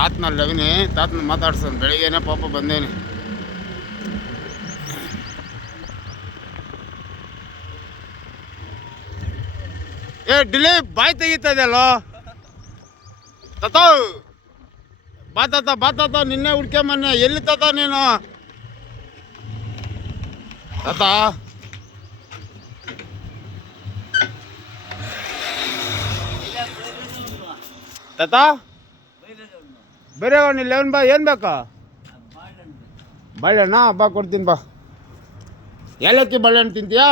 ತಾತನಲ್ಲಿ ಅವನಿ ತಾತನ ಮಾತಾಡ್ಸೋನು ಬೆಳಿಗ್ಗೆನೆ ಪಾಪ ಬಂದೇನಿ. ಏ ಡಿಲೇ ಬಾಯ್ ತೆಗಿತದಲ್ಲೋ ತಾತ. ಬಾ ತಾತ ನಿನ್ನೆ ಹುಡ್ಕೊಂಬನ್ನೆ. ಎಲ್ಲಿ ತಾತ ನೀನು ತಾತ? ತಾತ ಬೇರೆ ಇಲ್ಲ ಏನು ಬಾ, ಏನು ಬೇಕಾ? ಬಾಳೆಹಣ್ಣ ಬಾ ಕೊಡ್ತೀನಿ ಬಾ. ಏಲಕ್ಕಿ ಬಾಳೆಹಣ್ಣು ತಿಂತೀಯಾ?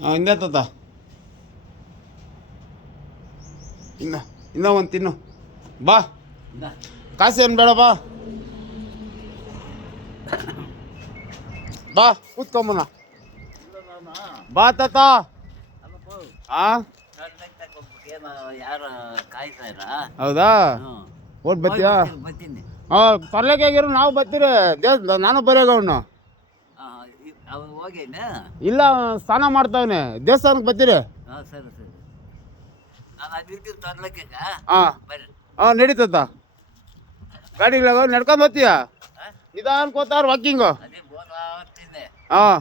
ಹಾಂ ಹಿಂದೆ ತಾತ ಇನ್ನೂ ಒಂದು ತಿನ್ನು ಬಾ. ಕಾಸು ಏನು ಬೇಡ ಬಾ. ಬಾ ಕೂತ್ಕೊಂಬನ ಬಾ ತಾತ. ಹಾಂ ಹೌದಾ? ಓಟ್ ಬರ್ತೀಯಾ? ಹಾಂ ತರ್ಲೇಕಾಗಿರು ನಾವು ಬರ್ತೀರಿ. ನಾನು ಬರೋಗವನು ಇಲ್ಲ ಸ್ನಾನ ಮಾಡ್ತಾವನೆ ದೇವಸ್ಥಾನಕ್ಕೆ ಬರ್ತೀರಿ. ಹಾಂ ಹಾಂ ನಡೀತದ. ಗಾಡಿಗಳಾಗ ನಡ್ಕೊಂಡು ಬರ್ತೀಯ? ನಿಧಾನ ಕೋತಾರ ವಾಕಿಂಗು. ಹಾಂ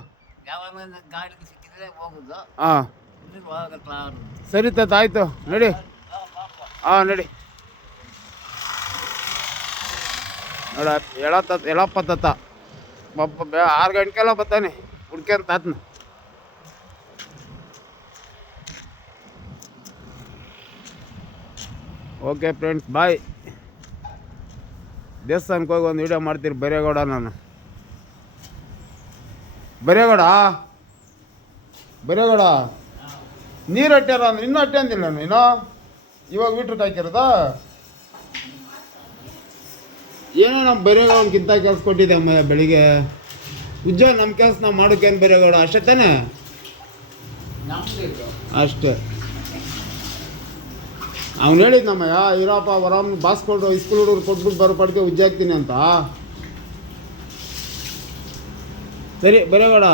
ಹಾಂ ಸರಿ ತಾತ ಆಯಿತು ನಡಿ. ಹಾಂ ನಡಿ ನೋಡ ಎಳಪ್ಪ ತಾತ ಪಾಪ 6 ಗಂಟೆಗೆಲ್ಲ ಬರ್ತಾನೆ ಹುಡ್ಕ್ಯಂತ ತಾತನ. Okay friends bye. ದೇವಸ್ಥಾನಕ್ಕೆ ಹೋಗಿ ಒಂದು ವಿಡಿಯೋ ಮಾಡ್ತೀರಿ ಬರೇಗೌಡ. ನಾನು ಬರೇಗೌಡ ನೀರು ಅಟ್ಟ್ಯಾರ ಅಂದ್ರೆ ಇನ್ನೂ ಅಟ್ಟೆ ಅಂದಿಲ್ಲ ನೀನು. ಇವಾಗ ವೀಟ್ರಿಗೆ ಹಾಕಿರೋದ ಏನೋ ನಮ್ಮ ಬರೇಗೌಡಕ್ಕಿಂತ ಕೆಲಸ ಕೊಟ್ಟಿದ್ದೆ ಅಮ್ಮ ಬೆಳಿಗ್ಗೆ. ಉಜ್ಜ ನಮ್ಮ ಕೆಲಸ ನಾವು ಮಾಡೋಕ್ಕೇನು ಬರೇಗೌಡ ಅಷ್ಟೇ ತಾನೆ? ಅಷ್ಟೇ. ಅವ್ನು ಹೇಳಿದ್ನಮ್ಮಯ್ಯ ಇರಪ್ಪ ವರಾಮ್ ಬಾಸ್ಕೊಟ್ಟು ಸ್ಕೂಲ್ ಹುಡುಗರು ಕೊಟ್ಬಿಟ್ಟು ಬರೋ ಪಡ್ಕೆ ಉಜ್ಜ ಹಾಕ್ತೀನಿ ಅಂತ. ಸರಿ ಬರೇಗೌಡ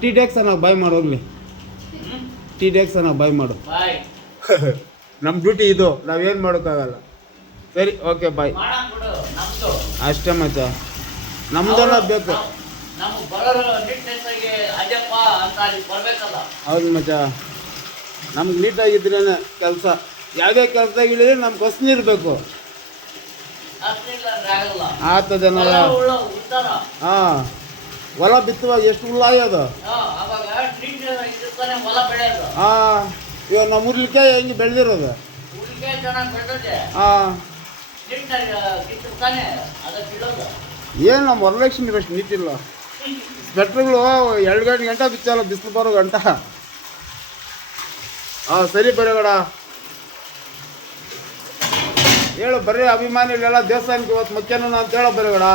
ಟೀ ಟ್ಯಾಕ್ಸ್ ಅನ್ನ ಬಾಯ್ ಮಾಡು ಹೋಗ್ಲಿ. ಟೀ ಟ್ಯಾಕ್ಸ್ ಅನ್ನ ಬಾಯ್ ಮಾಡು. ನಮ್ಮ ಡ್ಯೂಟಿ ಇದು, ನಾವೇನು ಮಾಡೋಕ್ಕಾಗಲ್ಲ. ಸರಿ ಓಕೆ ಬಾಯ್. ಅಷ್ಟೇ ಮಚ್ಚ ನಮ್ದೆಲ್ಲ ಬೇಕು. ಹೌದು ಮಚ್ಚ ನಮ್ಗೆ ನೀಟಾಗಿದ್ರೇ ಕೆಲಸ. ಯಾವುದೇ ಕೆಲಸದಾಗ ಇಳಿದ್ರೆ ನಮ್ಗೆ ಹೊಸ ಇರಬೇಕು. ಆಗ್ತದೇನಲ್ಲ? ಹಾಂ ಹೊಲ ಬಿತ್ತುವಾಗ ಎಷ್ಟು ಹುಲ್ಲ ಆಗ್ಯದ. ಹಾಂ ಇವಾಗ ನಮ್ಮ ಉರ್ಲಿಕಾಯಿ ಹೆಂಗೆ ಬೆಳೆದಿರೋದು. ಹಾಂ ಏನು ನಮ್ಮ ವರಲಕ್ಷ್ಮಿ ಅಷ್ಟು ನೀಟಿಲ್ಲ. ಸ್ವೆಟ್ರುಗಳು 2 ಗಂಟೆ ಬಿಚ್ಚಲ್ಲ ಬಿಸಿಲು ಬರೋ ಗಂಟ. ಹಾಂ ಸರಿ ಬರೇಗೌಡ ಹೇಳು. ಬರ್ರಿ ಅಭಿಮಾನಿಗಳೆಲ್ಲ ದೇವಸ್ಥಾನಕ್ಕೆ ಇವತ್ತು ಮಧ್ಯಾಹ್ನ ಅಂತ ಹೇಳೋ ಬರೇಗೌಡ.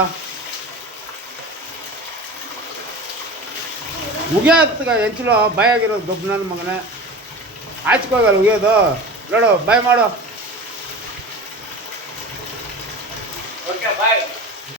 ಉಗಿಯೋತ್ಗ ಹೆಂಚಲು ಬಾಯ್ ಆಗಿರೋದು ದೊಡ್ಡ ನನ್ನ ಮಗನೇ. ಆಚ್ಕೋಗಲ್ಲ ಉಗಿಯೋದು. ನೋಡು ಬಾಯ್ ಮಾಡು. ಓಕೆ ಬಾಯ್.